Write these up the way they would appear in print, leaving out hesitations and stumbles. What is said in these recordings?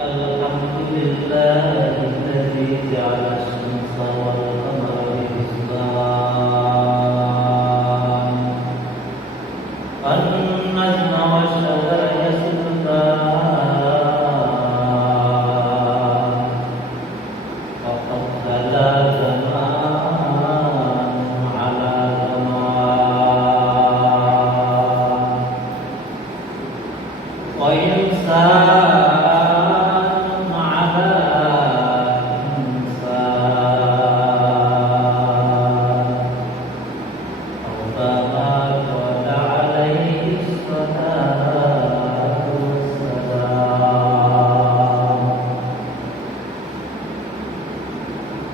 الحمد لله الذي جعل الشمس والقمر بحسبان النجم والشجر يسجدان وفضل زمان على زمان وإنسان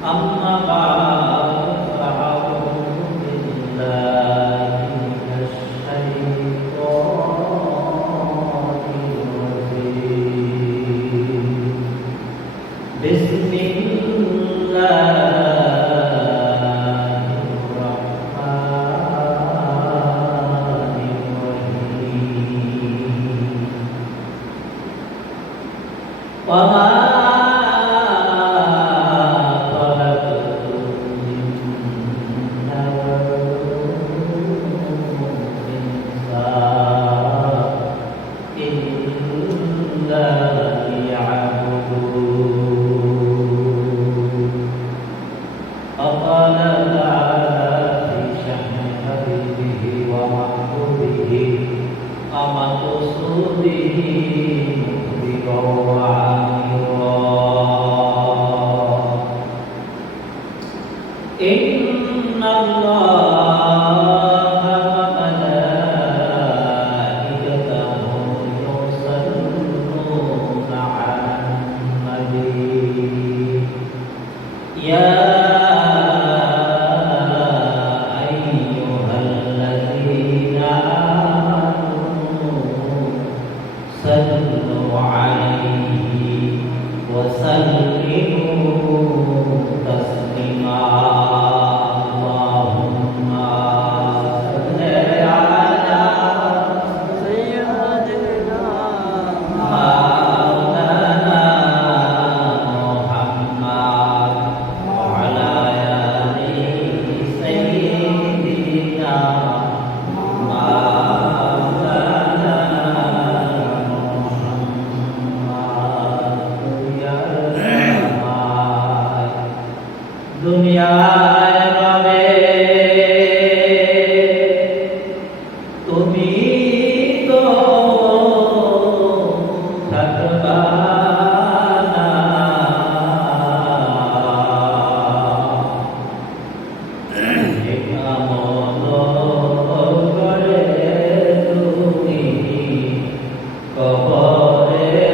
أما بعد فأعوذ بالله من الشيطان الرجيم بسم الله الرحمن الرحيم وما وقال تعالى في شأن حبيبه ومحبوبه ومقصوده مخبرا وعامرا إن الله وملائكته يصلون على النبي يا صلوا عليه وسلموا تسليما اللهم صل على سيدنا مولانا محمد وعلى آل سيدنا দুনিয়ায় রবে তুমি তো থাকবা না আমল করে তুমি কবরে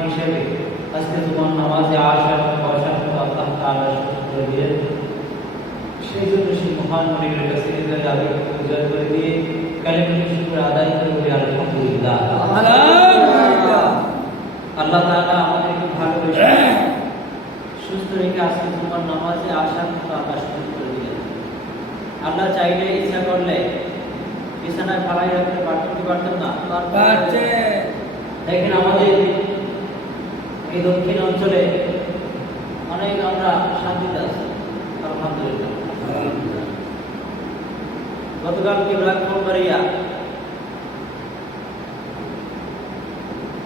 মালিক হিসেবে আজকে তোমার নামাজে আসার বসার আল্লাহ তাআলা সুযোগ করে দিলেন। সেই জন্য সেই মহান মালিকের কাছে নিজের দাবি পূজা করে দিয়ে কালিমাতুল শুকর আদায় করে বলি আলহামদুলিল্লাহ। আল্লাহ তাআলা আমাদেরকে ভালোবেসে সুস্থ রেখে আজকে তোমার নামাজে আসার মতো আল্লাহ সুযোগ করে দিলেন। আল্লাহ চাইলে ইচ্ছা করলে বিছানায় ফালাই রাখতে পারতেন কি পারতেন না? দেখেন আমাদের এই দক্ষিণ অঞ্চলে অনেক আমরা শান্তিতে আছি আলহামদুলিল্লাহ। গতকালকে ব্রাহ্মণবাড়িয়া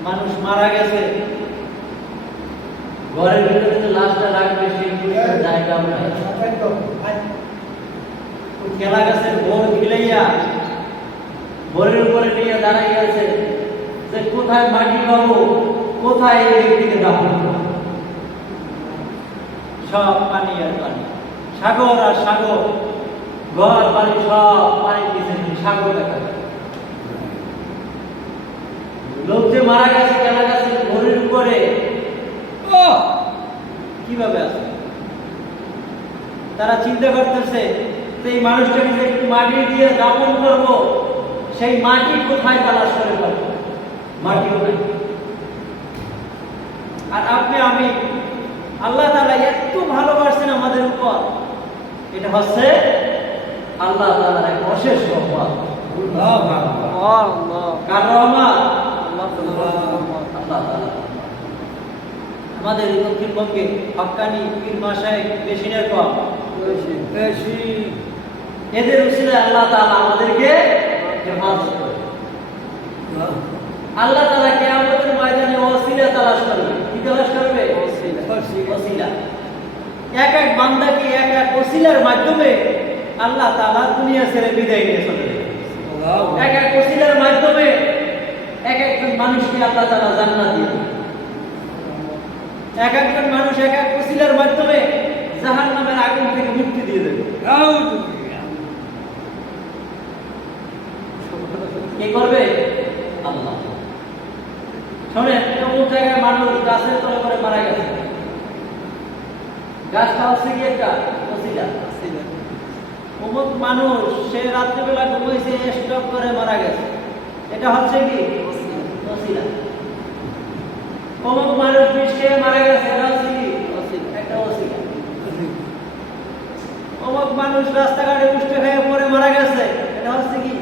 মানুষ মারা গেছে, ঘরের ভিতরে যে লাশটা রাখবে সেই জায়গা নাই। কেলা গাছের ভোর খিলাইয়া ভোরের উপরে নিয়ে দাঁড়াই আছে যে কোথায় মাটি পাবো, কোথায় এই ব্যক্তিকে দাফন করব। সব পানি আর পানি, সাগর আর সাগর, ঘর বাড়ি সব পানি পিছনে সাগর দেখা যায়। লোক যে মারা গেছে কেলা গাছের ভোরের উপরে কিভাবে আছে, তারা চিন্তা করতেছে এই মানুষটাকে যে একটু মাটি দিয়ে দাফন করব, সেই মাটি কোথায় তালাশ করে পাবো, মাটিও নাই। আর আপনি আমি আল্লাহ তাআলা এত ভালোবাসেন আমাদের উপর, এটা হচ্ছে আল্লাহ তাআলার এক অশেষ রহমত। কার রহমত? আল্লাহ তাআলা। আমাদের দক্ষিণবঙ্গে হক্কানি পীর মাশায়েখ বেশি না কম? বেশি। এদের উসিলায় আল্লাহ তাআলা আমাদেরকে হেফাজত করে। আল্লাহ তাআলা কিয়ামতের ময়দানে ওসিলা তালাশ করবে। কি তালাশ করবে? ওসিলা। এক এক বান্দাকে এক এক ওসিলার মাধ্যমে আল্লাহ তাআলা দুনিয়া ছেড়ে বিদায় নিয়ে চলে যাবে। এক এক ওসিলার মাধ্যমে এক একজন মানুষকে আল্লাহ তাআলা জান্নাত দিবেন। এক একজন মানুষ এক এক ওসিলার মাধ্যমে জাহান্নামের আগুন থেকে মুক্তি দিয়ে দেবে। কে করবে? আল্লাহ। শোনেন, অমুক জায়গায় মানুষ গাছের তলে করে মারা গেছে, গাছটা হচ্ছে কি একটা ওসিলা। অমুক মানুষ সে রাত্রিবেলা ঘুমাইছে স্ট্রোক করে মারা গেছে, এটা হচ্ছে কি ওসিলা। অমুক মানুষ বিষ খেয়ে মারা গেছে, এটা হচ্ছে কি একটা ওসিলা। অমুক মানুষ রাস্তাঘাটে কুষ্ঠ খেয়ে পড়ে মারা গেছে, এটা হচ্ছে কি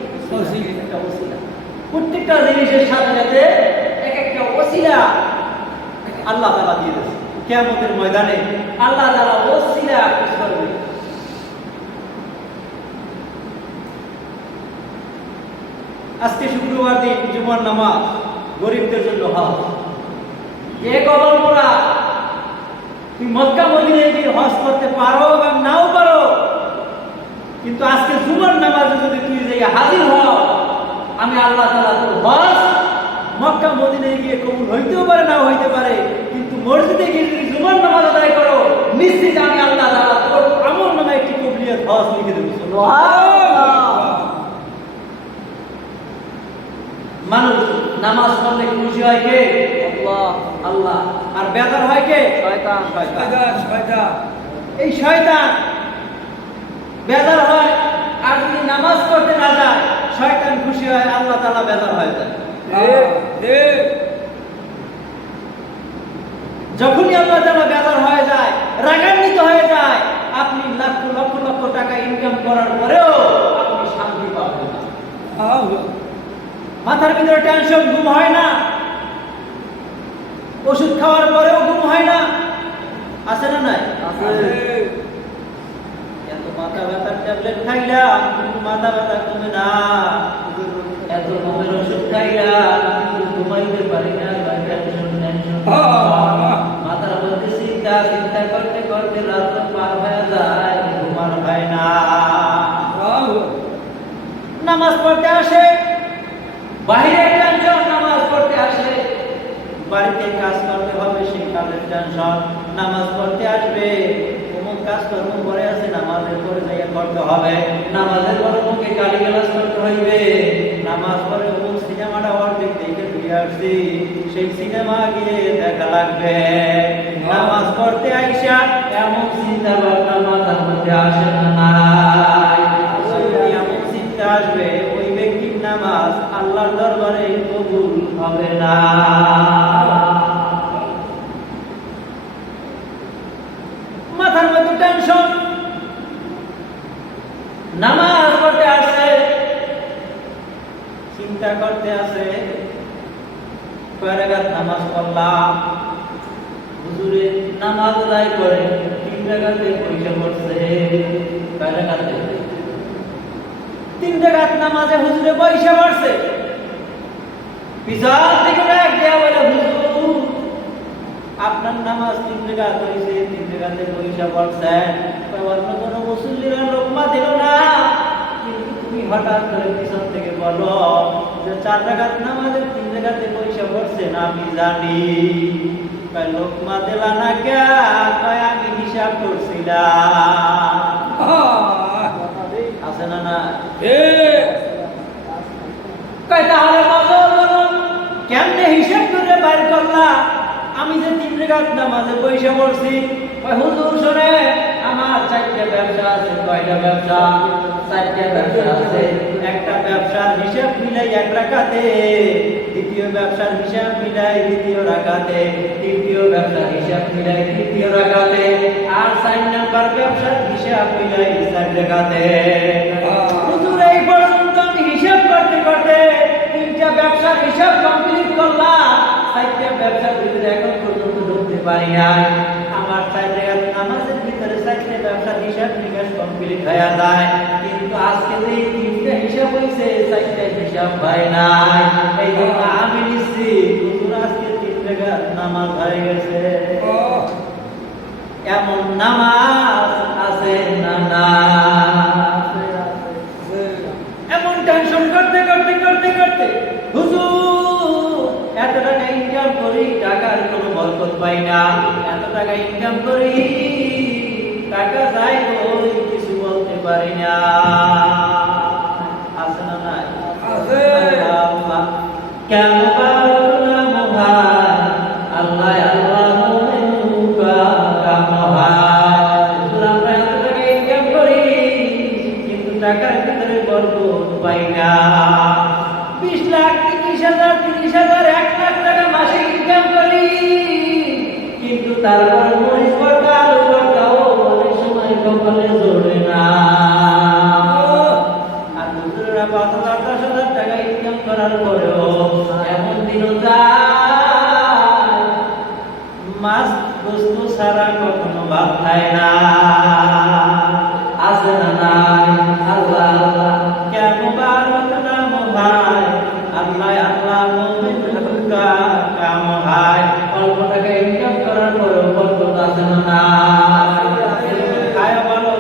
একটা ওসিলা। প্রত্যেকটা জিনিসের সাথে সাথে এক একটা ওসিলা আল্লাহ তাআলা দিয়ে দিয়েছে। কিয়ামতের ময়দানে আল্লাহ তাআলা ওসিলা খুঁজে করবে। আজকে শুক্রবার দিন, জুমার নামাজ, গরিবদের জন্য হজ। যে কবল মোরা তুই মক্কা মদিনায় গিয়ে হজ করতে পারো বা নাও পারো, কিন্তু আজকে জুমার নামাজে যদি তুই যাইয়া হাজির হও, আমি আল্লাহ তাআলা তোর হজ মক্কা মদিনায় গিয়ে কবুল হইতেও পারে, নাও হইতে পারে, কিন্তু মসজিদে গিয়ে যদি জুমার নামাজ আদায় করো, নিশ্চিত আমি আল্লাহ তাআলা তোর আমল নামে একটি কবুলিয়ত হজ লিখে দেব। মানুষ নামাজ পড়লে খুশি হয় কে? আল্লাহ। আল্লাহ। আর বেজার হয় কে? শয়তান। শয়তান। এই শয়তান বেজার হয়, আর যদি নামাজ পড়তে না যায় শয়তান খুশি হয়, আল্লাহ তাআলা বেজার হয়ে যায়। যখনই আল্লাহ তাআলা বেজার হয়ে যায়, রাগান্বিত হয়ে যায়, আপনি লক্ষ লক্ষ লক্ষ টাকা ইনকাম করার পরেও আপনি শান্তি পাবেন না। মাথার ভিতরে টেনশন, ঘুম হয় না, ওষুধ খাওয়ার পরেও ঘুম হয় না, আছে না নাই? এত মাথা ব্যথার ট্যাবলেট খাইলাম কিন্তু মাথা ব্যথা কমে না, এত ঘুমের ওষুধ খাইলাম কিন্তু ঘুমাইতে পারি না, মাথার মধ্যে চিন্তা চিন্তা করতে করতে রাত্র পার হয়ে যায়, ঘুমার হয় না। নামাজ পড়তে আসে, বাইরে টেনশন, নামাজ পড়তে আসে, বাড়িতে কাজ করতে হবে, সেই কাজের টেনশন, নামাজ পড়তে আসবে, অমুক কাজ কর্ম করে আছে, নামাজের পরে যাইয়া করতে হবে, নামাজের পরে মুখে গালিগালাজ করতে হইবে, নামাজ পড়ে অমুক সিনেমাটা অর্ধেক দেখে আসছি, সেই সিনেমা গিয়ে দেখা লাগবে। নামাজ পড়তে আইসা এমন চিন্তা ভাবনা মাথার মধ্যে আসে না নাই? এমন চিন্তা আসবে ওই ব্যক্তির নামাজ আল্লাহর দরবারে কবুল হবে না। মাথার মধ্যে টেনশন, নামাজ পড়তে আসছে, চিন্তা করতে আছে কয় রাকাত নামাজ পড়লাম। হুজুরে নামাজ আদায় করে 3 রাকাতে পয়সা পড়ছে। কয় রাকাতে? 3 রাকাত নামাজে হুজুরে পয়সা পড়ছে। পিছন থেকে ডাক দেয়া বলে, হুজুর আপনার নামাজ 3 রাকাত হইছে, 3 রাকাতে পয়সা পড়ছেন। অন্য কোনো মুসল্লিরা লোকমা দিল না, কিন্তু তুমি হঠাৎ করে পিছন থেকে বলো যে 4 রাকাত নামাজে 3 রাকাতে পয়সা পড়ছে না, আমি জানি। লোকমা দিলা না কে? আমি হিসাব করছিলাম। আছে না না? তাহলে কেমনে হিসাব করে বাইর করলা আমি যে 3 রাকাত নামাজে পয়সা পড়ছি? হুজুর শোনে, আমার 4টা ব্যবসা আছে। কয়টা ব্যবসা? 4টা ব্যবসা আছে। একটা ব্যবসার হিসাব মিলাই 1 রাকাতে, দ্বিতীয় ব্যবসার হিসাব মিলাই 2য় রাকাতে, তৃতীয় ব্যবসার হিসাব মিলাই 3য় রাকাতে, আর 4 নাম্বার ব্যবসার হিসাব মিলাই 4 রাকাতে। হুজুর এই পর্যন্ত আমি হিসাব করতে করতে 3টা ব্যবসার হিসাব কমপ্লিট করলাম, 4টা ব্যবসার ভিতরে এখন পর্যন্ত ঢুকতে পারি নাই। আমার 4 রাকাত নামাজের ভিতরে 4টা ব্যবসার হিসাব নিকাশ কমপ্লিট হয়ে যায়, কিন্তু আজকে যে 3টা হিসাব হইছে 4টা হিসাব হয় নাই। এই জন্য আমি নিশ্চিত হুজুর আজকে 3 রাকাত নামাজ হয়ে গেছে। এমন নামাজ আছে না না? এমন টেনশন করতে করতে করতে করতে হুজুর এত টাকা ইনকাম করি, টাকার কোনো বরকত পাই না। এত টাকা ইনকাম করি, টাকা যাই কই কিছু বলতে পারি না। আছে না নাই? আছে। কেন পারলা মহান আল্লাহ আল্লাহ মুকা কামহান। আমরা এত টাকা ইনকাম করি, কিন্তু টাকার ভিতরে বরকত পাই না। 20 লাখ, 30,000, 30,000, 1 লাখ টাকা মাসে ইনকাম করি, কিন্তু তারপর মরিচ ভর্তা, আলু ভর্তাও অনেক সময় কপালে জোরে না। আর হুজুরেরা 5,000, 10,000 টাকা ইনকাম করার পরেও এমন দিনও যায় মাছ গোস্ত ছাড়া কখনো ভাত খায় না। আছে না নাই? আল্লাহ আল্লাহ কেন বারত নাম ভাই আল্লাহ আল্লাহ মুমিনুকা কাম ভাই। অল্প টাকা ইনকাম করার পরেও বরকত আছে না নাই? খায় ভালো,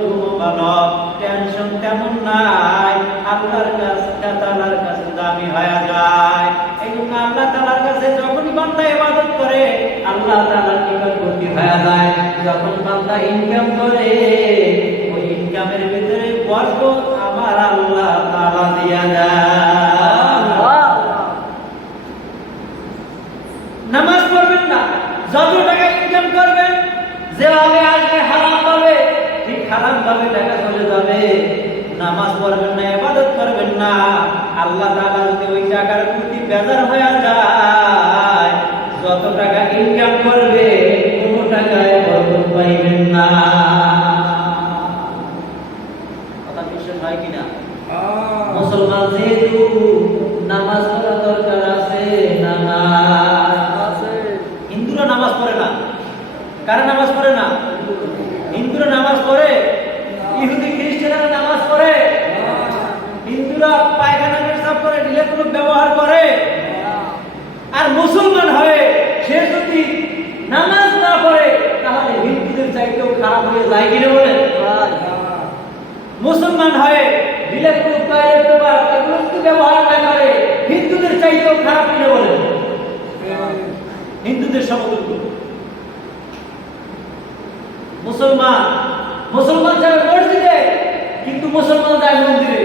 ঘুমো ভালো, টেনশন তেমন নাই। আল্লাহর কাছে দামি হয়ে যায়। এই জন্য আল্লাহ তাআলার কাছে যখনই বান্দা ইবাদত করে আল্লাহ তাআলার নিকটবর্তী হয়ে যায়। যখন বান্দা ইনকাম করে ওই ইনকামের ভিতরে বরকত আমার আল্লাহ তাআলা দিয়া দেয়। নামাজ পড়বেন না, যত টাকা ইনকাম করবেন যেভাবে আসবে হারাম ভাবে, ঠিক হারাম ভাবে টাকা চলে যাবে। নামাজ পড়বেন না, ইবাদত করবেন না, আল্লাহ তাআলা যদি ওই টাকার প্রতি বেজার হয়ে যায়, যত টাকা ইনকাম করবে কোনো টাকায় বরকত পাইবেন না। কথা বিশ্বাস হয় কিনা? মুসলমান যেহেতু নামাজ পড়া দরকার আছে না না? হিন্দুরা নামাজ পড়ে না। কারা নামাজ পড়ে না? হিন্দুরা নামাজ পড়ে, ইহুদি খ্রিস্টানরা নামাজ পড়ে। হিন্দুরা পায়খানা পেশাব করে, ঢিলেগুলো ব্যবহার করে। আর মুসলমান হয়ে সে যদি নামাজ না পড়ে তাহলে হিন্দুদের চাইতেও খারাপ হয়ে যায় কিনা বলে? মুসলমান হয়ে ঢিলেগুলো ব্যবহার না করে হিন্দুদের চাইতেও খারাপ কিনা বলে? হিন্দুদের সমতুল্য। মুসলমান যাবে মসজিদে, কিন্তু মুসলমান যায় মন্দিরে।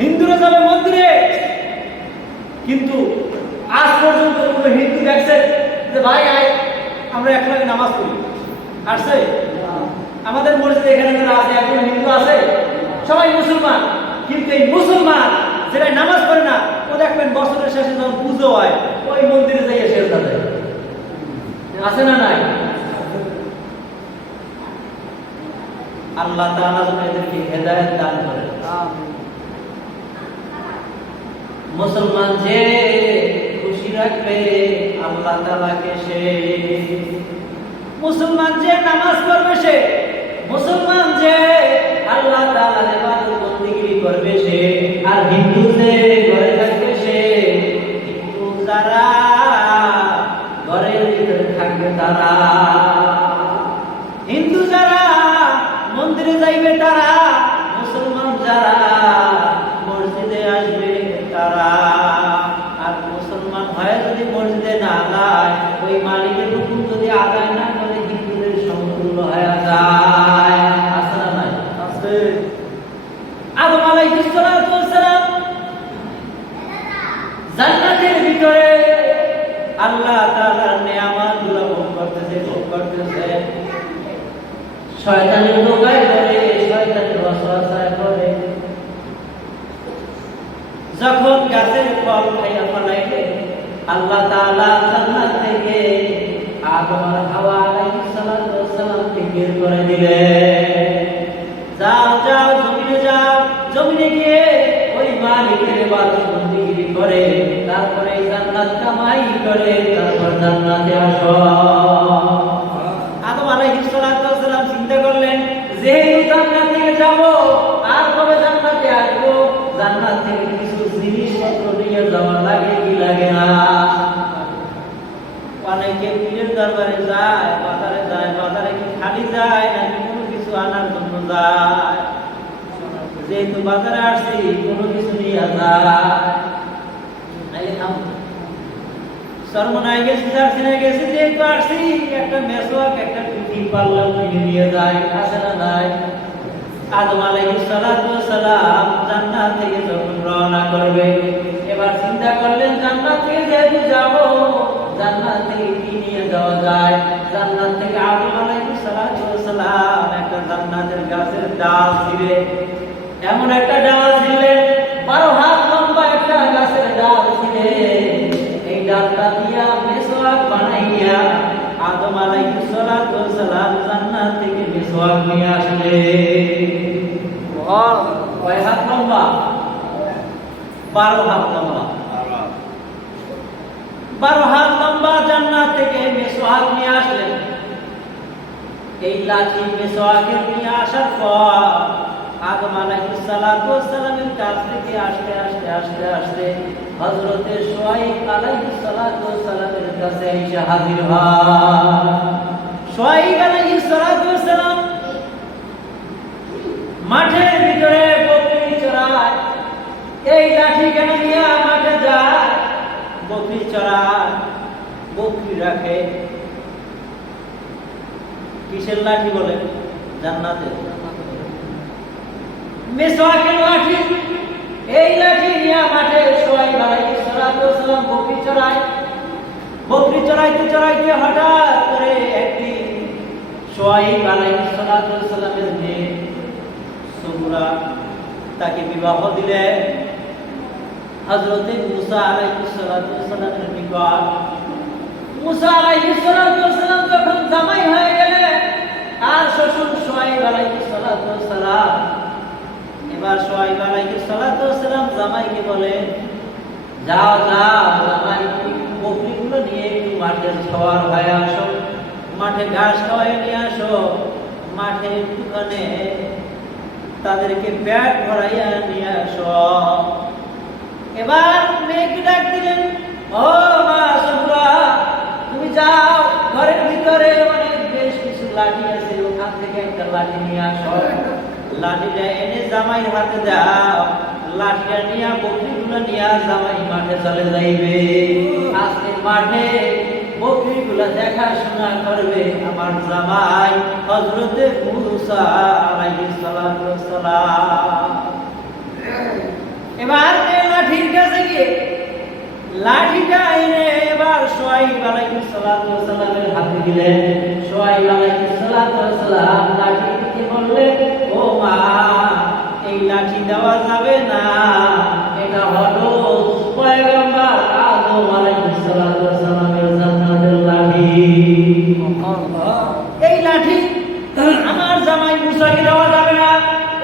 হিন্দুরা যাবে মন্দিরে, কিন্তু আজ পর্যন্ত কোনো হিন্দু দেখছে যে ভাই আয় আমরা একলাগে নামাজ পড়ি? আসছে? আমাদের মসজিদে এখানে যারা আছে একজন হিন্দু আছে, সবাই মুসলমান, কিন্তু এই মুসলমান যেটা নামাজ পড়ে না ও দেখবেন বছরের শেষে যখন পুজো হয় ওই মন্দিরে যাইয়ে সেজদা দেয়। আছে না নাই? আল্লাহ তাআলা যেন এদেরকে হেদায়েত দান করেন। মুসলমান যে খুশি রাখবে আল্লাহ তাআলাকে, সে মুসলমান যে নামাজ পড়বে, সে মুসলমান যে আল্লাহ তাআলার ইবাদত বন্দেগী করবে, সে আর হিন্দু যে ঘরে থাকবে, সে হিন্দু যারা ঘরের ভিতরে থাকবে তারা, হিন্দু যারা মন্দিরে যাইবে তারা, মুসলমান যারা মসজিদে আসবে তারা। আর মুসলমান হয়ে যদি মসজিদে না যায়, ওই মালিকের হুকুম যদি আদায় না করে হিন্দুদের সমতুল্য হয়ে যায়। আছে না নাই? আছে। আদম আলাইহিস সালাতু ওয়াস সালাম জান্নাতের ভিতরে আল্লাহ তাআলার নিয়ামতগুলো ভোগ করতেছে। শয়তানের ধোঁকায় পড়ে, শয়তানের ওয়াসওয়াসায় পড়ে। যখন গাছের ফল খাইয়া ফলাইলে আল্লাহ তাআলা জান্নাত থেকে আদম আর হাওয়া আলাইহিস সালাতু ওয়াস সালামকে বের করে দিলেন। যাও যাও জমিনে যাও, জমিনে গিয়ে ওই মালিকের ইবাদত বন্দেগী করে, তারপরে জান্নাত কামাই করে, তারপর জান্নাতে আসো। আদম আলাইহিস সালাতু ওয়াস সালাম চিন্তা করলেন, যেহেতু জান্নাত থেকে যাব আর কবে জান্নাতে আসবো, জান্নাত থেকে কিছু জিনিসপত্র নিয়ে যাওয়া লাগে কি লাগে না? অনেকে পীরের দরবারে যায়, বাজারে কি খালি যায় নাকি কোনো কিছু আনার জন্য যায়? যেহেতু বাজারে আসছি কোনো কিছু নিয়ে যায়। সর্বনায় গেছি, জার্সিনে গেছি, যেহেতু আসছি একটা মেসওয়াক একটা টুপি পারলাম নিয়ে যায়। আছে না নাই? আদম আলাইহিস সালাতু ওয়াস সালাম জান্নাত থেকে যখন রওনা করবে, এবার চিন্তা করলেন জান্নাত থেকে যেহেতু যাব, জান্নাত থেকে কি নিয়ে যাওয়া যায়? জান্নাত থেকে আদম আলাইহিস সালাতু ওয়াস সালাম একটা জান্নাতের গাছের ডাল ছিঁড়ে, এমন একটা ডাল ছিঁড়লেন 12 হাত লম্বা একটা গাছের ডাল ছিঁড়ে, এই ডালটা দিয়া মেসওয়াক বানাইয়া আদম আলাইহিস সালাতু ওয়াস সালাম জান্নাত থেকে মেসওয়াক নিয়ে আসলেন। কয় হাত লম্বা? 12 হাত লম্বা। 12 হাত লম্বা জান্নাত থেকে মেসওয়াক নিয়ে আসলেন। এই লাঠি মেসওয়াকের নিয়ে আসার পর আদম আলাইহিস সালাতু ওয়াস সালামের কাছ থেকে আস্তে আস্তে আস্তে আস্তে হযরতে শুআয়ব আলাইহিস সালাতু ওয়াস সালামের কাছে এসে হাজির হয়। শুআয়ব আলাইহিস সালাতু ওয়াস সালাম মাঠের ভিতরে বকরি চরায়। এই লাঠি কেন নিয়ে মাঠে যায়? বকরি চরায়, বকরি রাখে। কিসের লাঠি বলে? জান্নাতের মেসওয়াকের লাঠি। এই লাঠি নিয়ে মাঠে শুআয়ব আলাইহিস সালাতু ওয়াস সালাম বকরি চরায়। বকরি চরাইতে চরাইতে হঠাৎ করে একদিন শুআয়ব আলাইহিস সালাতু ওয়াস সালামের মেয়ে সুমরা তাকে বিবাহ দিলেন হযরতে মুসা আলাইহিস সালাতু ওয়াস সালামের নিকট। মুসা আলাইহিস সালাতু ওয়াস সালাম যখন জামাই হয়ে গেলেন, আর শ্বশুর শুআয়ব আলাইহিস সালাতু ওয়াস সালাম, এবার শুআয়ব আলাইহিস সালাতু ওয়াস সালাম জামাইকে বলেন, যাও যাও জামাই, বকরিগুলো নিয়ে একটু মাঠে সওয়ার হয়ে আসো, মাঠে ঘাস খাওয়াই নিয়ে আসো, মাঠে একটুখানে তাদেরকে পেট ভরাইয়া নিয়ে আসো। এবার মেয়েকে ডাক দিলেন, ও মা সুমরা, তুমি যাও ঘরের ভিতরে অনেক বেশ কিছু লাঠি আছে, ওখান থেকে একটা লাঠি নিয়ে আসো। লাঠিটা এনে জামাইয়ের হাতে দাও। লাঠিটা নিয়ে বকরিগুলো নিয়ে জামাই মাঠে চলে যাইবে। আজকে মাঠে বকরিগুলো দেখাশোনা করবে আমার জামাই হযরতে মুসা আলাইহিস সালাতু ওয়াস সালাম। এবার লাঠির কাছে গিয়ে লাঠিটা এনে এবার সোয়াইব আলাইহিস সালাতু ওয়াস সালামের হাতে দিলেন। সোয়াইব আলাইহিস সালাতু ওয়াস সালাম লাঠিকে বললেন, ও মা, এই লাঠি দেওয়া যাবে না, এটা হলো পয়গম্বর আদম আলাইহিস সালাতু ওয়াস সালামের জান্নাতের লাঠি। এই লাঠি আমার জামাই মুসাকে দেওয়া যাবে না,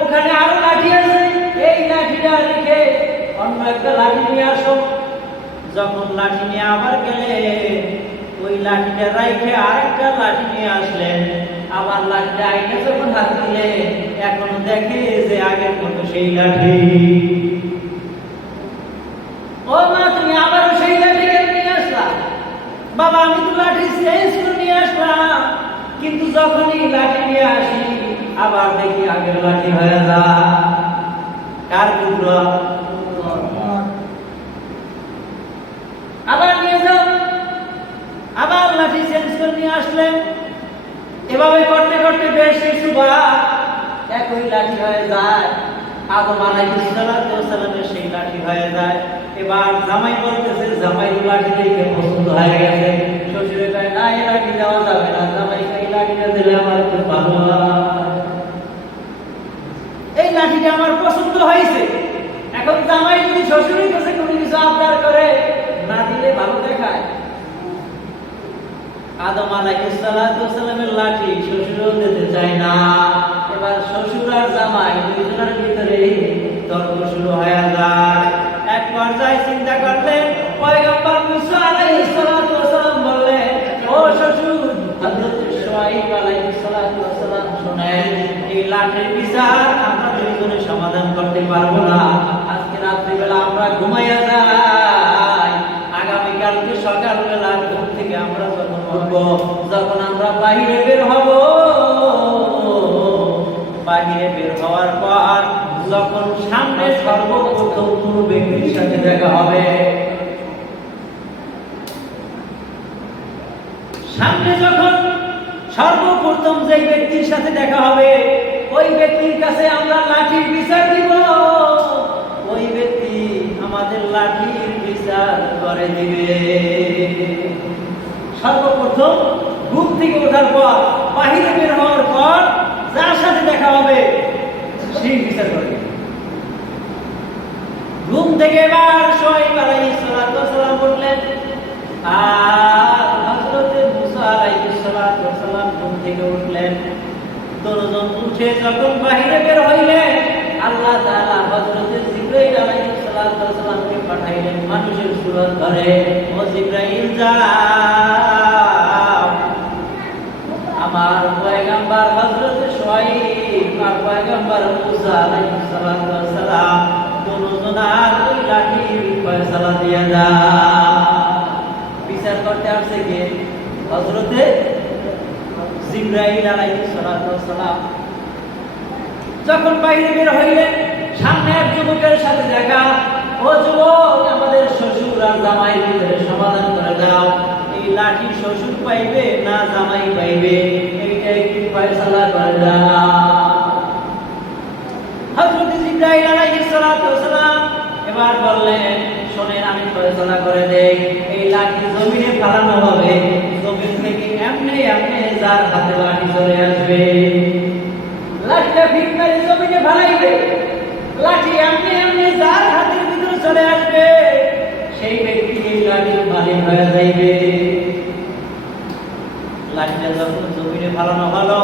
ওখানে আরো লাঠি আছে, এই লাঠিটা রেখে অন্য একটা লাঠি নিয়ে আসো। যখন লাঠি নিয়ে আবার গেলে ওই লাঠিটা রাইখে আরেকটা লাঠি নিয়ে আসলেন। আবার লাঠিটা আইনে যখন হাত দিলে এখন দেখে যে আগের মতো সেই লাঠি। ও মা, তুমি আবারও সেই লাঠি নিয়ে আসলা? বাবা, আমি তো লাঠি চেঞ্জ করে নিয়ে আসলাম, কিন্তু যখনই লাঠি নিয়ে আসি আবার দেখি আগের লাঠি হয়ে যায়। কার পুত্র? আবার নিয়ে যাও, আবার লাঠি চেঞ্জ করে নিয়ে আসলেন। এভাবে করতে করতে বেশ কিছুবার একই লাঠি হয়ে যায়। আদম আলাইহিস সালাতু ওয়াস সালামের সেই লাঠি হয়ে যায়। এবার জামাই বলতেছে, জামাই লাঠি দেখে পছন্দ হয়ে গেছে। শ্বশুরে কয়, না, এই লাঠি দেওয়া যাবে না, জামাই এই লাঠিটা দিলে আমার খুব ভালো হয়, এই লাঠিটা আমার পছন্দ হয়েছে। এখন জামাই যদি শ্বশুরের কাছে কোনো কিছু আবদার করে, না দিলে ভালো দেখায়। আদম আলাইহিস সালাতু ওয়াস সালামের লাঠি শ্বশুরও দিতে চায় না। এবার শ্বশুর আর জামাই দুইজনের ভিতরে তর্ক শুরু হয়ে যায়। এক পর্যায়ে চিন্তা করলেন, পয়গম্বর মুসা আলাইহিস সালাতু ওয়াস সালাম বললেন, ও শ্বশুর, হযরত শুআয়ব আলাইহিস সালাতু ওয়াস সালাম, শুনেন, এই লাঠির বিচার আমরা দুইজনে সমাধান করতে পারবো না। আজকে রাত্রিবেলা আমরা ঘুমাইয়া যাই, আগামীকালকে সকালবেলা ঘুম থেকে আমরা যখন উঠবো, যখন আমরা বাহিরে বের হব, বাহিরে বের হওয়ার পর যখন সামনে সর্বপ্রথম কোন ব্যক্তির সাথে দেখা হবে, সামনে যখন সর্বপ্রথম যে ব্যক্তির সাথে দেখা হবে, ওই ব্যক্তির কাছে আমরা লাঠির বিচার দিব। ওই ব্যক্তি আমাদের লাঠির বিচার করে দিবে। সর্বপ্রথম ঘুম থেকে ওঠার পর, বাহিরে বের হওয়ার পর যার সাথে দেখা হবে সেই বিচার করে দিবে। ঘুম থেকে এবার শুআয়ব আলাইহিস সালাতু ওয়াস সালাম উঠলেন, আর হযরত মুসা আলাইহিস সালাতু ওয়াস সালাম ঘুম থেকে উঠলেন। দুজন উঠে যখন বাহিরে বের হইলেন, আল্লাহ তাআলা হযরত জিবরাইল আলাইহিস সালাতু ওয়াস সালামকে পাঠাইলেন মানুষের সুরত ধরে। ও জিবরাইল, যাও, আমার পয়গম্বর হযরত শুআয়ব আর পয়গম্বর মুসা আলাইহিস সালাতু ওয়াস সালাম দুজনার ওই লাঠির ফয়সালা দিয়ে দাও। বিচার করতে আসছে কে? হযরতে জিবরাইল আলাইহিস সালাতু ওয়াস সালাম। যখন বাইরে বের হইলেন, সামনে এক যুবকের সাথে দেখা। ও যুবক, আমাদের শ্বশুর আর জামাইয়ের ভিতরে সমাধান করে দাও। এই লাঠি শ্বশুর পাইবে না জামাই পাইবে, এইটা একটু ফয়সালা করে দাও। হযরত জিবরাইল আলাইহিস সালাতু ওয়াস সালাম এবার বললেন, শোনেন, আমি ফয়সালা করে দেই, এই লাঠি জমিনে ফেলানো হবে। জমিন থেকে এমনি এমনি যার হাতে লাঠি চলে আসবে, লাঠিটা ভিক্ষারি জমিনে ফেলাইবে, লাঠি এমনি এমনি যার হাতের ভিতরে চলে আসবে, সেই ব্যক্তি এই লাঠির মালিক হয়ে যাইবে। লাঠিটা যখন জমিনে ফেলানো হলো,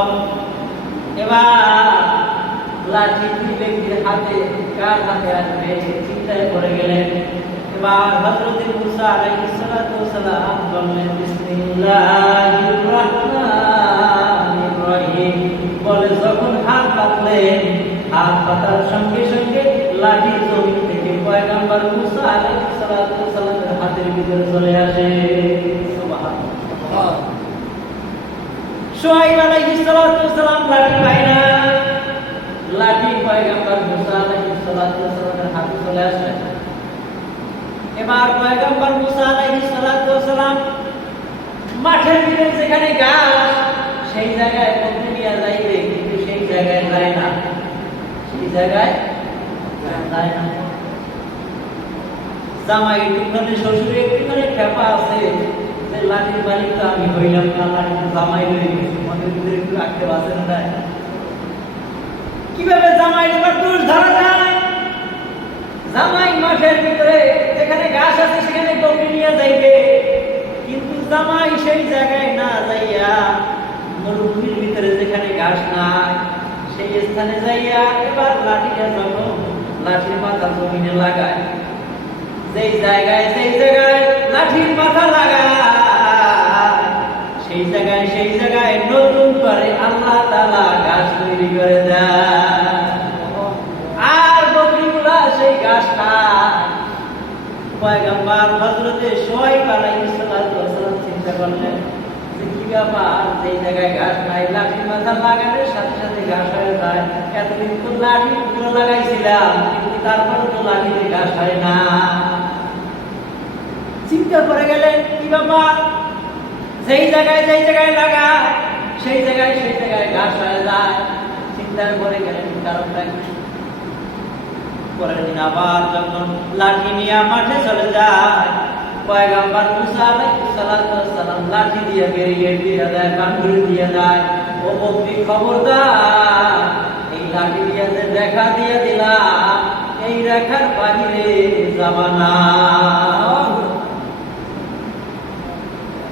এবার লাঠি দুই ব্যক্তির হাতে, কার হাতে আসবে চিন্তায় পড়ে গেলেন। এবার হযরত মুসা আলাইহিস সালাতু ওয়াস সালাম বললেন, বিসমিল্লাহির রাহমানির রহিম বলে যখন হাত পাতলেন, হাত পাতার সঙ্গে সঙ্গে লাঠি জমিন থেকে পয়গম্বর মুসা আলাইহিস সালাতু ওয়াস সালামের হাতের ভিতরে চলে আসে। সুবহানাল্লাহ। শুআয়ব আলাইহিস সালাতু ওয়াস সালাম লাঠি পায় না, লাঠি পয়গম্বর মুসা আলাইহিস সালাতু ওয়াস সালামের হাতে চলে আসে। এবার পয়গম্বর মুসা আলাইহিস সালাতু ওয়াস সালাম মাঠের ভিতরে যেখানে গাছ, সেই জায়গায় পথে নিয়ে যাইবে, কিন্তু সেই জায়গায় যায় না, সেই জায়গায় যায় না। জামাই একটুখানি, শ্বশুরে একটুখানি খেপা আছে যে লাঠির মালিক তো আমি হইলাম না, লাঠির জামাই হয়ে গেছি, মনের ভিতরে একটু রাখতে পারছেন না। কিভাবে জামাই এবার দোষ ধরা যায়? জামাই মাঠের ভিতরে যেখানে ঘাস আছে সেখানে বকরি নিয়ে যাইবে, কিন্তু জামাই সেই জায়গায় না যাইয়া মরুভূমির ভিতরে যেখানে ঘাস নাই সেই স্থানে যাইয়া এবার লাঠিটা যখন লাঠির মাথা জমিনে লাগায়, যেই জায়গায় লাঠির মাথা লাগায় সেই জায়গায় নতুন করে আল্লাহ তাআলা ঘাস তৈরি করে দেয়, আর বকরিগুলা সেই ঘাস খায়। পয়গম্বর হযরতে শুআয়ব আলাইহিস সালাতু ওয়াস সালাম চিন্তা করলেন যে কি ব্যাপার, যেই জায়গায় ঘাস নাই লাঠির মাথা লাগানোর সাথে সাথে ঘাস হয়ে যায়। এতদিন তো লাঠি পুরো লাগাইছিলাম, কিন্তু তারপরে তো লাঠিতে ঘাস হয় না। চিন্তা করে গেলেন কি ব্যাপার, যেই জায়গায় লাগা সেই জায়গায় ঘাস হয়ে যায়। চিন্তা করে গেলেন কারণটা কি। পরের দিন আবার যখন লাঠি নিয়ে মাঠে চলে যায়, পয়গম্বর মুসা আলাইহিস সালাতু ওয়াস সালাম লাঠি দিয়ে বেরিয়ে দিয়ে দেয়, কানপুরি দিয়ে দেয়, ও বকরি খবরদার, এই লাঠি দিয়ে যে দেখা দিয়ে দিলাম এই রেখার বাহিরে যাবা না।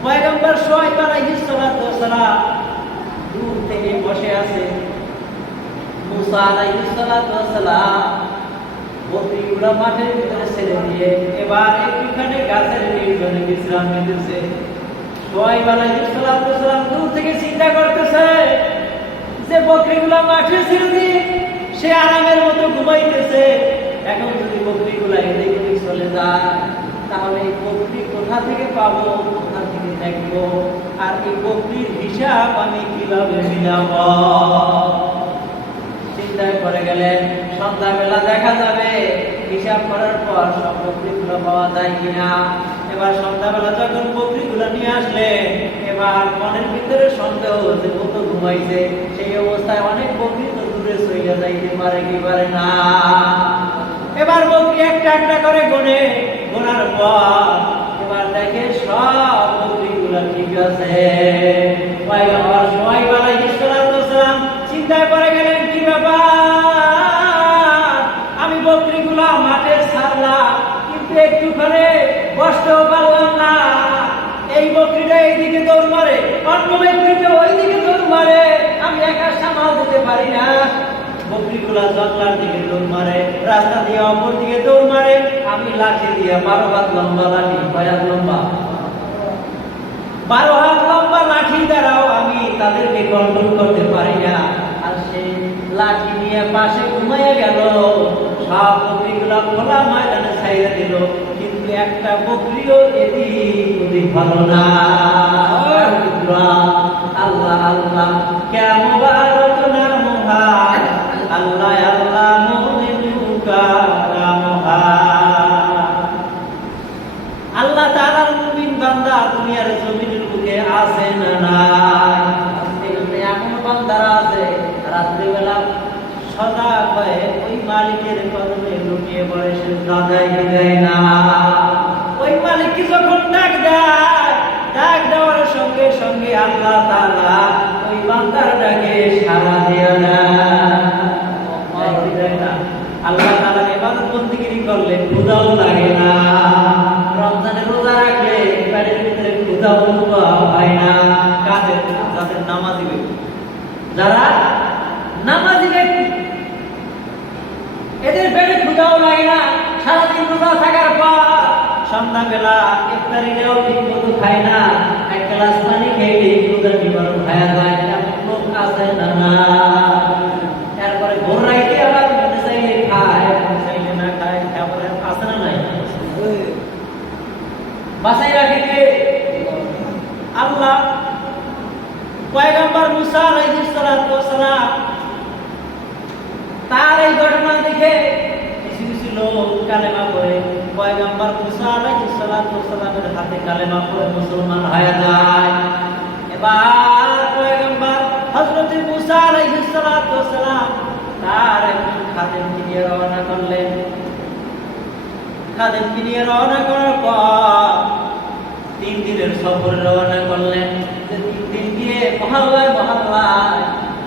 পয়গম্বর শুআয়ব আলাইহিস সালাতু ওয়াস সালাম দূর থেকে বসে আছে। মুসা আলাইহিস সালাতু ওয়াস সালাম বকরিগুলো মাঠের ভিতরে ছেড়ে দিয়ে এবার একটুখানি গাছের নির্জনে বিশ্রাম নিতেছে। শুআয়ব আলাইহিস সালাতু ওয়াস সালাম দূর থেকে চিন্তা করতেছে যে বকরিগুলো মাঠে ছেড়ে দিয়ে সে আরামের মতো ঘুমাইতেছে, এখন যদি বকরিগুলো এদিকে চলে যায় তাহলে এই বকরি কোথা থেকে পাবো, কোথা থেকে দেখবো, আর এই বকরির হিসাব আমি কিভাবে মিলাব। চিন্তা করে গেলেন সন্ধ্যাবেলা দেখা যাবে, হিসাব করার পর সব বকরিগুলো পাওয়া যায় কিনা। এবার সন্ধ্যাবেলা যখন বকরিগুলো নিয়ে আসলেন, এবার মনের ভিতরে সন্দেহ যে কত ঘুমাইছে, সেই অবস্থায় অনেক বকরি তো দূরে চলে যাইতে পারে কি পারে না। এবার বকরি একটা একটা করে গোনার পর এবার দেখে সব বকরিগুলো ঠিক আছে। পয়গম্বর শুআয়ব আলাইহিস সালাতু ওয়াস সালাম চিন্তা করে গেলেন কি ব্যাপার, আমি বকরিগুলো মাঠে ছাড়লাম কিন্তু একটুখানি বসতেও পারলাম না। এই বকরিটা এইদিকে দৌড় মারে, অন্য বকরিটা ওইদিকে দৌড় মারে, আমি একা সামাল দিতে পারি না। বকরিগুলা জঙ্গলার দিকে দৌড় মারে, রাস্তা দিয়ে অপর দিকে দৌড় মারে, আমি লাঠি দিয়ে 12 হাত লম্বা লাঠি, 12 হাত লম্বা 12 হাত লম্বা লাঠি দ্বারাও আমি তাদেরকে কন্ট্রোল করতে পারি না। আর সেই লাঠি নিয়ে পাশে ঘুমাইয়া গেল, সব বকরিগুলা খোলা ময়দানে ছাইড়া দিল, কিন্তু একটা বকরিও এদিক ওদিক ভালো না। আল্লাহ আল্লাহ ক্যা মুবারক নাম হ্যায়, আল্লাহ আল্লাহ মুমিনুকা নাম হ্যায়। আল্লাহ তাআলার মুমিন বান্দা দুনিয়ার জমিনের বুকে আছে না নাই? এমন বান্দারা আছে রাত্রিবেলা সদা হয়ে ওই মালিকের কদমে লুটিয়ে পড়ে, সে দাদাই দেয় না। ওই মালিককে যখন ডাক দেওয়ার সঙ্গে সঙ্গে আল্লাহ তাআলা ওই বান্দার ডাকে সাড়া দিয়ে দেয় না। আল্লাহ তাআলা ইবাদত বন্দেগী করলে ক্ষুধাও লাগে না। রমজানের রোজা রাখলে পেটের ভিতরে ক্ষুধা অনুভব হয় না। যাদের নামাজি ব্যক্তি, যারা নামাজি ব্যক্তি, এদের পেটে ক্ষুধাও লাগে না। সারাদিন রোজা থাকার পর সন্ধ্যাবেলা ইফতারিটাও ঠিক মতো খায় না, এক গ্লাস পানি খেয়ে ক্ষুধার নিবারণ হয়ে যায়। এমন লোক আছে না? তারপরে ভোর রাইতে আবার মনে চাইলে খায়, মনে চাইলে না খায়, তারপরে আছে না নাই? বাঁচাই রাখে কে? আল্লাহ। পয়গম্বর মুসা আলাইহিস সালাতু ওয়াস সালাম তার এই ঘটনা দেখে কিছু কিছু লোক কালেমা পড়ে, পয়গম্বর মুসা আলাইহিস সালাতু ওয়াস সালামের হাতে কালেমা পড়ে মুসলমান হয়ে যায়। এবার পয়গম্বর হযরত মুসা আলাইহিস সালাতু ওয়াস সালাম তার একজন খাদেমকে নিয়ে রওনা করলেন। খাদেমকে নিয়ে রওনা করার পর 3 দিনের সফরে রওনা করলেন। যে 3 দিন গিয়ে মহল্লায় মহল্লায়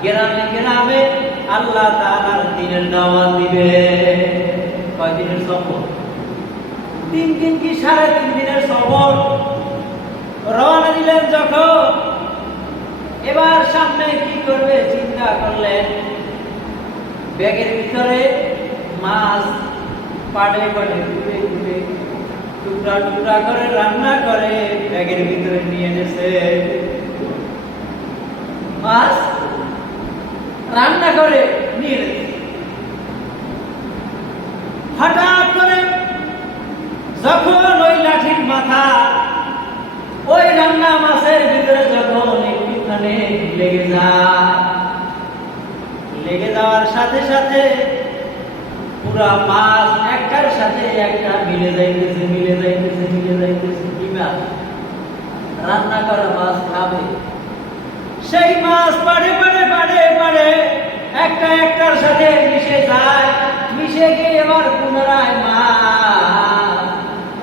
গ্রামে গ্রামে আল্লাহ তাআলার দ্বীনের দাওয়াত দিবে। কয় দিনের সফর? 3 দিন কি 3.5 দিনের সফর। রওনা দিলেন যখন, এবার সামনে কি করবে চিন্তা করলেন। ব্যাগের ভিতরে মাছ পাড়ে পাড়ে কুটে কুটে টুকরা টুকরা করে রান্না করে ব্যাগের ভিতরে নিয়ে এনেছে। মাছ রান্না করে নিয়ে এনেছে। হঠাৎ করে যখন ওই লাঠির মাথা ওই রান্না মাছের ভিতরে যখন একটুখানি লেগে যায়, লেগে যাওয়ার সাথে সাথে পুরা মাছ একটার সাথে একটা মিলে যাইতেছে মিলে যাইতেছে মিলে যাইতেছে। কি মাছ? রান্না করা মাছ খাবে। সেই মাছ পাড়ে পাড়ে পাড়ে পাড়ে একটা একটার সাথে মিশে যায়। মিশে গিয়ে এবার পুনরায় মাছ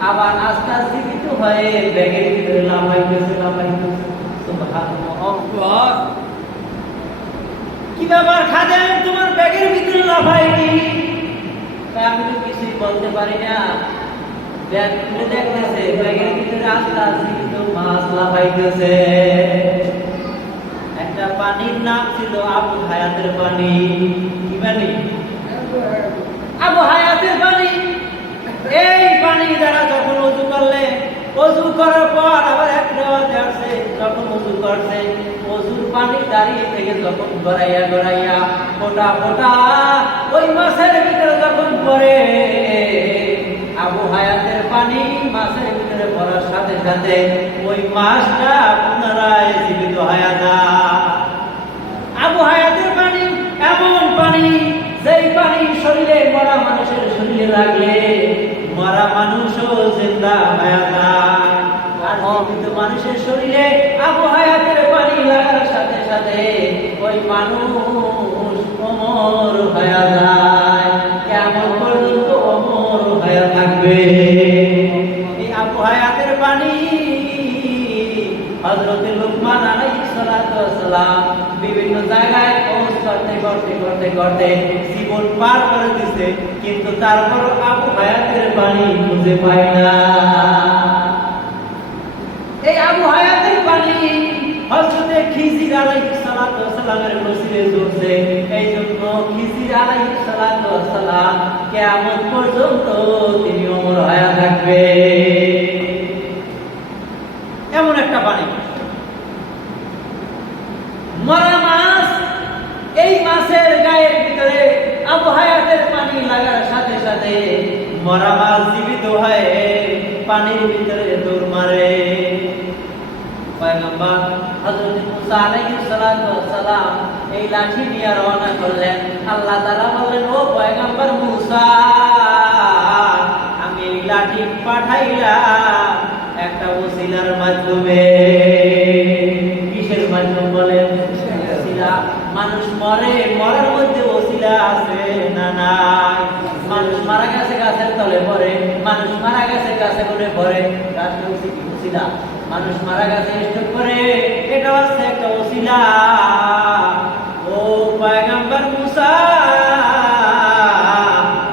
আবার আস্তে আস্তে কিছু হয়ে ব্যাগের ভিতরে লাফাইতেছে লাফাইতেছে। সুবহানাল্লাহ। কি ব্যাপার খাদেম, তোমার ব্যাগের ভিতরে লাফাইনি? আমি তো কিছুই বলতে পারি না। ব্যাগ খুলে দেখতেছে ব্যাগের ভিতরে আস্তে আস্তে কিন্তু মাছ লাফাইতেছে। একটা পানির নাম ছিল আবু হায়াতের পানি। কি পানি? আবু হায়াতের পানি। এই পানি দ্বারা যখন ওযু করলে, ওযু করার পর আবার এক রিওয়ায়াতে আছে যখন ওযু করছে ওযুর পানি দাঁড়িয়ে থেকে যখন গড়াইয়া গড়াইয়া ফোঁটা ফোঁটা ওই মাছের ভিতরে যখন পড়ে, আবু হায়াতের পানি মাছের ভিতরে পড়ার সাথে সাথে ওই মাছটা পুনরায় জীবিত হয়ে যায়। আবু হায়াতের পানি এমন পানি, যেই পানি শরীরে মরা মানুষের শরীরে লাগলে মরা মানুষও জিন্দা হয়ে যায়। আর জীবিত মানুষের শরীরে আবু হায়াতের পানি লাগার সাথে সাথে ওই মানুষ অমর হয়ে যায়। কিয়ামত পর্যন্ত অমর হয়ে থাকবে। এই আবু হায়াতের পানি হযরত লুকমান আলাইহিস সালাতু ওয়াস সালাম বিভিন্ন জায়গায় খোঁজ করতে করতে করতে করতে জীবন পার করে দিছে, কিন্তু তারপর আবু হায়াতের পানি খুঁজে পায় না। এই আবু হায়াতের পানি হযরত খিজির আলাইহিস সালাতু ওয়াস সালামের নসিবে জুড়ছে। এই জন্য খিজির আলাইহিস সালাতু ওয়াস সালাম কিয়ামত পর্যন্ত তিনি অমর হয়ে থাকবে। এমন একটা পানি, মরা মাছ। এই মাছের গায়ের ভিতরে আবু হায়াতের পানি লাগার সাথে সাথে মরা মাছ জীবিত হয়ে পানির ভিতরে দৌড় মারে। পয়গম্বর হযরত মুসা আলাইহিস সালাতু ওয়াস সালাম এই লাঠি নিয়ে রওনা করলেন। আল্লাহ তাআলা বললেন, ও পয়গম্বর মুসা, আমি এই লাঠি পাঠাইলাম একটা ওসিলার মাধ্যমে। কিসের মাধ্যম বলেন? ওসিলা। মানুষ মরে, মরার মধ্যে ওসিলা আছে না নাই? মানুষ মারা গেছে গাছের তলে পড়ে, মানুষ মারা গেছে গাছে করে পড়ে, গাছটা ওসিলা। মানুষ মারা গেছে স্টক করে, এটা হচ্ছে একটা ওসিলা। ও পয়গম্বর মুসা,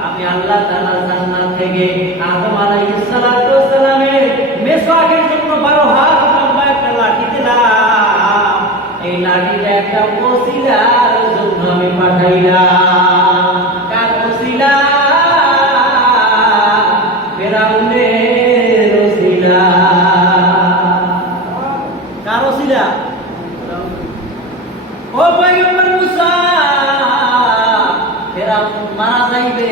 আমি আল্লাহ তাআলা জান্নাত থেকে আদম আলাইহিস সালাতু ওয়াস সালামের মেসওয়াকের জন্য 12 হাত লম্বা একটা লাঠি দিলাম। এই লাঠিটা একটা ওসিলার জন্য আমি পাঠাইলাম। কার ওসিলা? ফিরআউনের ওসিলা। কার ওসিলা? ও পয়গম্বর মুসা, ফিরআউন মারা যাইবে,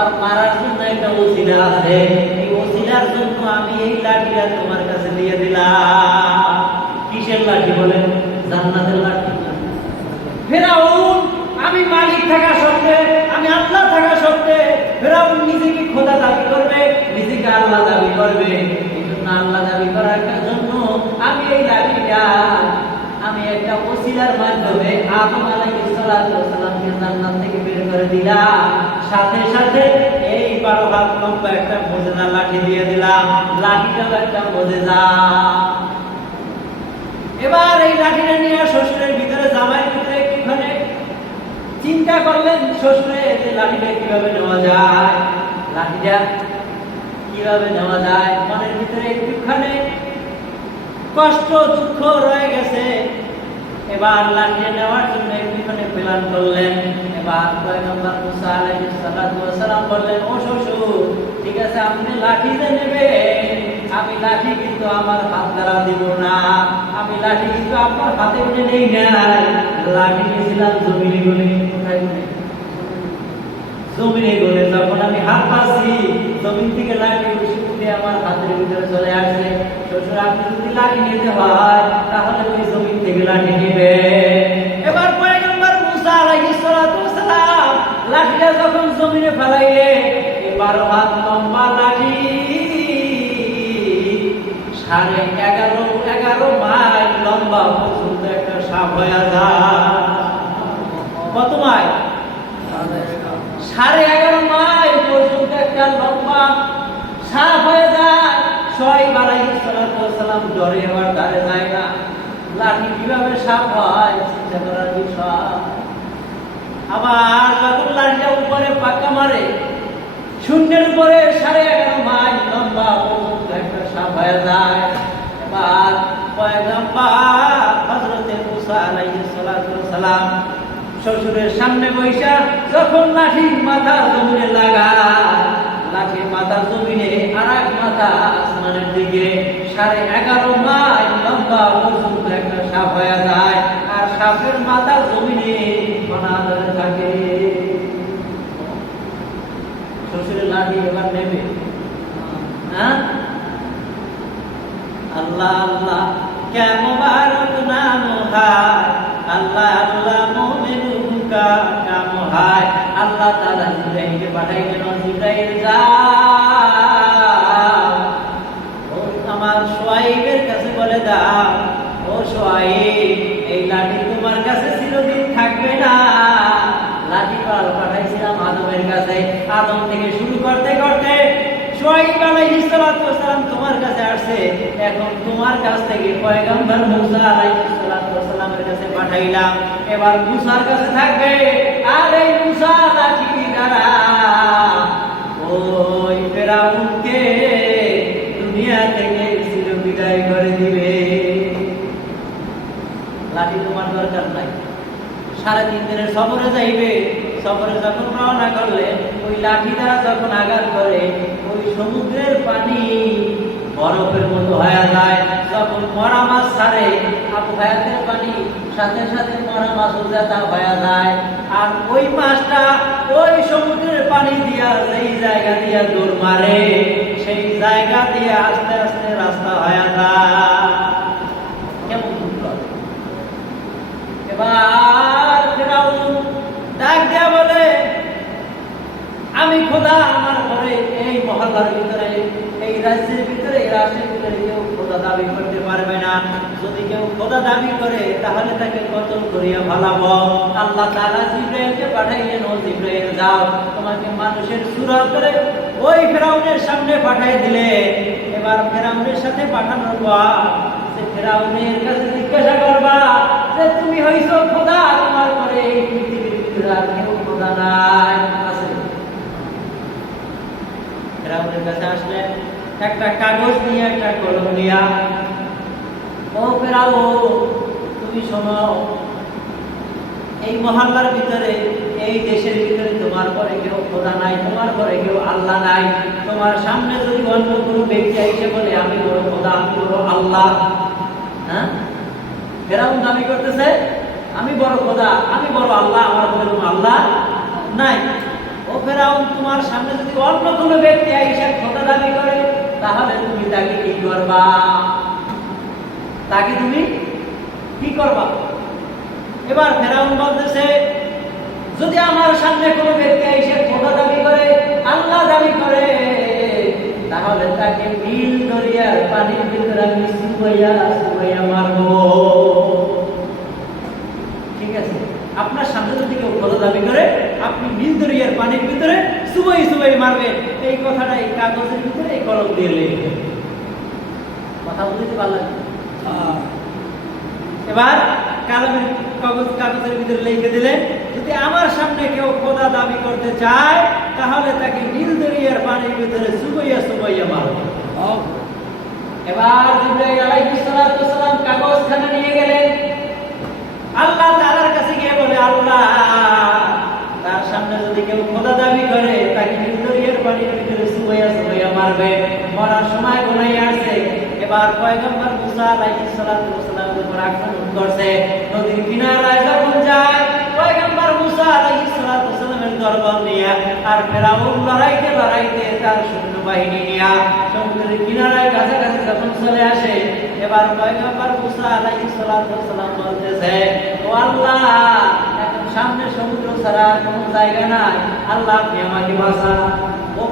আর মারার জন্য একটা ওসিলা আছে। এই ওসিলার জন্য আমি এই লাঠিটা তোমার কাছে দিয়ে দিলাম। কিসের লাঠি বলেন? জান্নাতের লাঠি। ফিরআউন, আমি মালিক থাকা সত্ত্বে, আমি আল্লাহ থাকা সত্ত্বে ফিরআউন নিজেকে খোদা দাবি করবে, নিজেকে আল্লাহ দাবি করবে। এই জন্য আল্লাহ দাবি করার জন্য আমি এই লাঠিটা আমি একটা ওসিলার মাধ্যমে আদম আলাইহিস সালাতু ওয়াস সালামকে জান্নাত থেকে বের করে দিলাম। সাথে সাথে এই 12 হাত লম্বা একটা মোজেজা লাঠি দিয়ে দিলাম, লাঠিটাও একটা মোজেজা। এবার এই লাঠিটা নিয়ে শ্বশুরের ভিতরে জামাইয়ের ভিতরে একটুখানি চিন্তা করলেন, শ্বশুরে যে লাঠিটা কিভাবে নেওয়া যায়, লাঠিটা কিভাবে নেওয়া যায়, মনের ভিতরে একটুখানি কষ্ট দুঃখ রয়ে গেছে। এবার লাঠিটা নেওয়ার জন্য একটুখানি প্ল্যান করলেন। এবার পয়গম্বর মুসা আলাইহিস সালাতু ওয়াস সালাম বললেন, ও শ্বশুর, ঠিক আছে আপনি লাঠি যে নেবে, আমি লাঠি কিন্তু আমার হাত দ্বারা দিব না, আমি লাঠি কিন্তু আপনার হাতে উঠে নেই নাই, লাঠি নিয়েছিলাম জমিনে গলে। কোথায় গলে? জমিনে গলে। যখন আমি হাত পাচ্ছি জমিন থেকে লাঠি উঠে আমার হাতের ভিতরে চলে আসছে। শ্বশুর, আপনি যদি লাঠি নিতে হয় তাহলে ওই জমিন থেকে লাঠি নেবে। এবার পয়গম্বর মুসা আলাইহিস সালাতু ওয়াস সালাম লাঠিটা যখন জমিনে ফেলাইলে, 12 হাত লম্বা লাঠি 11.5 মাইল লম্বা পর্যন্ত একটা সাপ হয়ে যায়। কত মাইল? 11.5 মাইল পর্যন্ত একটা লম্বা সাপ হয়ে যায়। শুআয়ব আলাইহিস সালাতু ওয়াস সালাম ডরে এবার দাঁড়ে যায় না। লাঠি কিভাবে সাপ হয় চিন্তা করার বিষয়। আবার যখন লাঠিটা উপরে পাক্কা মারে, শূন্যের উপরে 11.5 মাইল লম্বা পর্যন্ত একটা সাপ হয়ে যায়। এবার পয়গম্বর হযরতে মুসা আলাইহিস সালাতু ওয়াস সালাম শ্বশুরের সামনে বৈশা যখন লাঠির মাথা জমিনে লাগায়, লাঠির মাথা জমিনে আর এক মাথা আসমানের দিকে, 11.5 মাইল লম্বা পর্যন্ত একটা সাপ হয়ে যায়। আর সাপের মাথা জমিনে ঘনা ধরে থাকে। শ্বশুরের লাঠি এবার নেবে, হ্যাঁ? আল্লাহ আল্লাহ কে মুবারক নাম হায়, আল্লাহ আল্লাহ মুমিনুন কা নাম হায়। আল্লাহ তাআলা জিবরাইলকে পাঠাইলেন, জিবরাইল যাও ও আমার শুআয়বের কাছে বলে দাও, ও শুআয়ব এই লাঠি তোমার কাছে চিরদিন থাকবে না। লাঠি পাঠাইছিলাম আদমের কাছে, আদম থেকে শুরু করতে করতে শুআয়ব আলাইহিস সালাতু ওয়াস সালাম তোমার কাছে আসছে। এখন তোমার কাছ থেকে পয়গম্বর মুসা আলাইহিস সালাতু ওয়াস সালামের কাছে পাঠাইলাম, এবার মুসার কাছে থাকবে। আর এই মুসা লাঠি দ্বারা ওই ফেরাউনকে দুনিয়া থেকে চিরবিদায় করে দিবে। লাঠি তোমার দরকার নাই। 3.5 দিনের সফরে যাইবে। সফরে যখন রওনা করলে ওই লাঠি দ্বারা যখন আঘাত করে, ওই সমুদ্রের পানি বরফের মতো হয়ে যায়। যখন মরা মাছ ছাড়ে, আবু হায়াতের পানি সাথে সাথে মরা মাছ উজাতা হয়ে যায়। আর ওই মাছটা ওই সমুদ্রের পানি দিয়া যেই জায়গা দিয়া দৌড় মারে, সেই জায়গা দিয়ে আস্তে আস্তে রাস্তা হয়ে যায়। কেমন সুন্দর! এবার ফেরাউন ডাক দেয়া বলে, আমি খোদা, আমার ঘরে এই মহল্লার ভিতরে, এই রাজ্যের ভিতরে, এই রাষ্ট্রের ভিতরে কেউ খোদা দাবি করতে পারবে না। যদি কেউ খোদা দাবি করে তাহলে তাকে কতল করিয়া ভালাবো। আল্লাহ তাআলা জিবরাইলকে পাঠাইলেন, ও জিবরাইল যাও, তোমাকে মানুষের সূরত করে ওই ফেরাউনের সামনে পাঠাই দিলে। এবার ফেরাউনের সাথে পাঠানোর পর সে ফেরাউনের কাছে জিজ্ঞাসা করবা যে তুমি হইছো খোদা, তোমার পরে এই পৃথিবীর ভিতরে আর কেউ খোদা নাই আছে? ফেরাউনের কাছে আসলে একটা কাগজ নিয়ে, একটা কলম নিয়া, ও ফেরাউন তুমি শোনো, এই মহল্লার ভিতরে, এই দেশের ভিতরে তোমার পরে কেউ খোদা নাই, তোমার পরে কেউ আল্লাহ নাই। তোমার সামনে যদি অন্য কোনো ব্যক্তি এসে বলে আমি বড় খোদা, আমি বড় আল্লাহ, হ্যাঁ, ফেরাউন দাবি করতেছে আমি বড় খোদা, আমি বড় আল্লাহ, আমার পরে কোনো আল্লাহ নাই। ও ফেরাউন, তোমার সামনে যদি অন্য কোনো ব্যক্তি এসে খোদা দাবি করে তাহলে তুমি তাকে কি করবা? তাকে তুমি কি করবা? এবার ফেরাউন বলতেছে, যদি আমার সামনে কোনো ব্যক্তি এসে খোদা দাবি করে, আল্লাহ দাবি করে, তাহলে তাকে নীল দরিয়ার পানির ভিতরে আমি চুবাইয়া চুবাইয়া মারবো। ঠিক আছে? আপনার সামনে যদি কেউ খোদা দাবি করে আপনি নীল দরিয়ার পানির ভিতরে সুবাই সুবাই মারবেন। এই কথাটা এই কাগজের ভিতরে এই কলম দিয়ে লিখবেন। কথা বুঝতে পারলেন? এবার কাগজের ভিতরে লিখে দিলেন, যদি আমার সামনে কেউ খোদা দাবি করতে চায় তাহলে তাকে নীল দরিয়ার পানির ভিতরে সুবাইয়া সুবাইয়া মারবে। এবার জিবরাইল আলাইহিস সালাতু ওয়াস সালাম কাগজখানা নিয়ে গেলেন, আল্লাহ তাআলার কাছে গিয়ে বলে, আল্লাহ, তার সামনে যদি কেউ খোদা দাবি করে তাকে নীল দরিয়ার পানির ভিতরে সুবাইয়া সুবাইয়া মারবে। মরার সময় ঘনাই আসছে। এবার পয়গম্বর মুসা আলাইহিস সালাতু ওয়াস সালাম উপর আক্রমণ করছে। নদীর কিনারায় যখন যায় পয়গম্বর মুসা আলাইহিস সালাতু ওয়াস সালামের দরবার নিয়ে আর ফেরাউন লড়াইতে লড়াইতে তার সৈন্যবাহিনী নিয়ে সমুদ্রের কিনারায় কাছাকাছি যখন চলে আসে, এবার পয়গম্বর মুসা আলাইহিস সালাতু ওয়াস সালাম বলতেছে, ও আল্লাহ, এখন সামনে সমুদ্র ছাড়া কোনো জায়গা নাই, আল্লাহ আপনি আমাকে বাঁচান। ও